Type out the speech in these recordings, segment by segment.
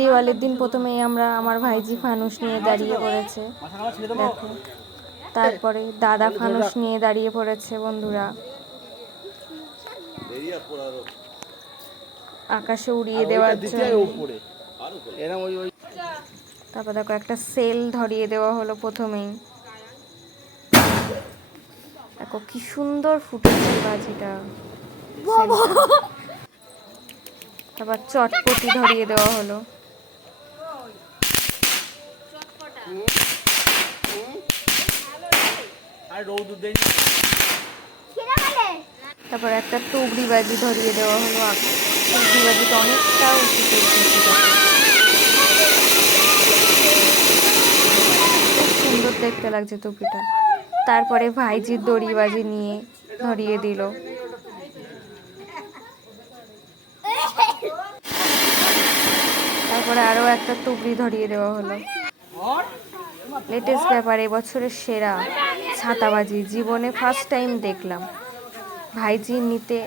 দিওয়ালির দিন প্রথমেই আমার ভাইজি ফানুস নিয়ে দাঁড়িয়ে পড়েছে, দেখো। তারপরে দাদা ফানুস নিয়ে দাঁড়িয়ে পড়েছে বন্ধুরা, আকাশে উড়িয়ে দেওয়ার জন্য। তারপর দেখো একটা সেল ধরিয়ে দেওয়া হলো প্রথমেই, দেখো কি সুন্দর ফুটেছে বাজিটা। তারপর চটপটি ধরিয়ে দেওয়া হলো। তারপর একটা তুবড়ি বাজি ধরিয়ে দেওয়া হলো। তুবড়ি বাজিটা অনেকটা উঁচুতে উঠেছে, খুব সুন্দর দেখতে লাগছে টুপিটা। তারপরে ভাইজির দড়িবাজি নিয়ে ধরিয়ে দিল। তারপরে আরো একটা তুবড়ি ধরিয়ে দেওয়া হলো। লেটেস্ট ব্যাপার, এবছরের সেরা ছাতাবাজি জীবনে ফার্স্ট টাইম দেখলাম। ভাইজি নিতে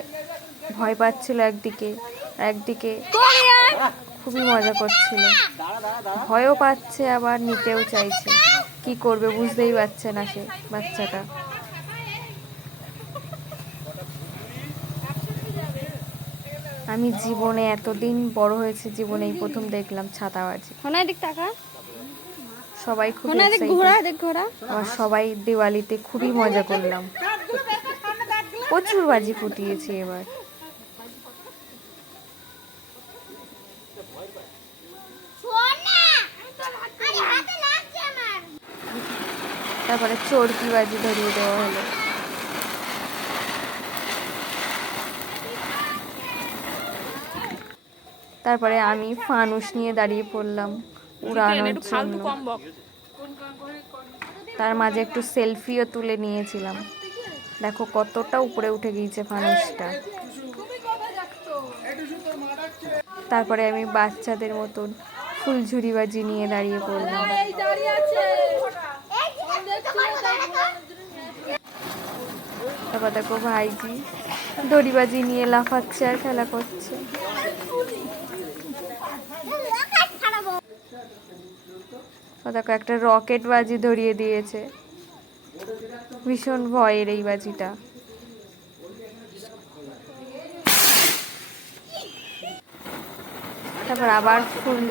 ভয় পাচ্ছিল একদিকে, একদিকে খুবই মজা করছিল। ভয়ও পাচ্ছে আবার নিতেও চাইছে, কি করবে বুঝতেই পারছে না সে বাচ্চাটা। আমি জীবনে এতদিন বড় হয়েছে, জীবনে এই প্রথম দেখলাম ছাতাবাজি। সবাই খুব আর সবাই দিওয়ালিতে খুবই মজা করলাম, প্রচুর বাজি ফুটিয়েছি এবার। তারপরে চরকি বাজি ধরিয়ে দেওয়া হলো। তারপরে আমি ফানুস নিয়ে দাঁড়িয়ে পড়লাম উড়ানোর জন্য। তার মাঝে একটু সেলফিও তুলে নিয়েছিলাম, দেখো কতটা উপরে উঠে গিয়েছে ফানুসটা। তারপরে আমি বাচ্চাদের মতন ফুলঝুরি বাজি নিয়ে দাঁড়িয়ে পড়লাম। তারপর দেখো ভাইজি দড়িবাজি নিয়ে লাফাচ্ছে আর খেলা করছে। দেখো একটা রকেট বাজি ধরিয়ে দিয়েছে, ভীষণ ভয়ের এই বাজিটা। তারপর আবার ফুল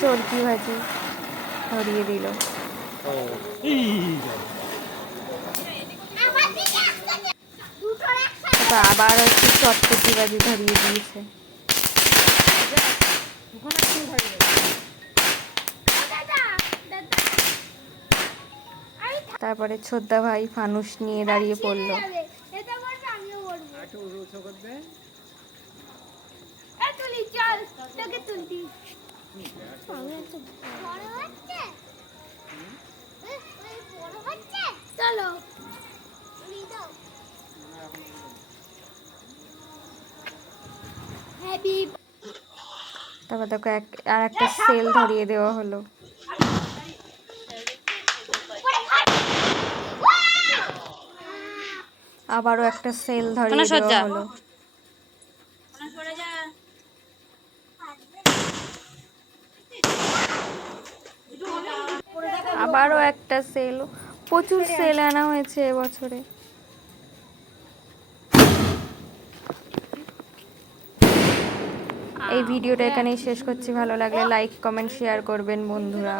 চরকি ভাজি ধরিয়ে দিল। তারপর আবার একটু চটপটি বাজি ধরিয়ে দিয়েছে। তারপরে ছোদ্দা ভাই ফানুস নিয়ে দাঁড়িয়ে পড়লো। তারপর দেখো আর একটা সেল ধরিয়ে দেওয়া হলো। আবারও একটা সেল ধরিয়ে দেওয়া হলো। আবারও একটা সেল, প্রচুর সেল আনা হয়েছে এবছরে। এই ভিডিওটা এখানেই শেষ করছি, ভালো লাগলে লাইক কমেন্ট শেয়ার করবেন বন্ধুরা।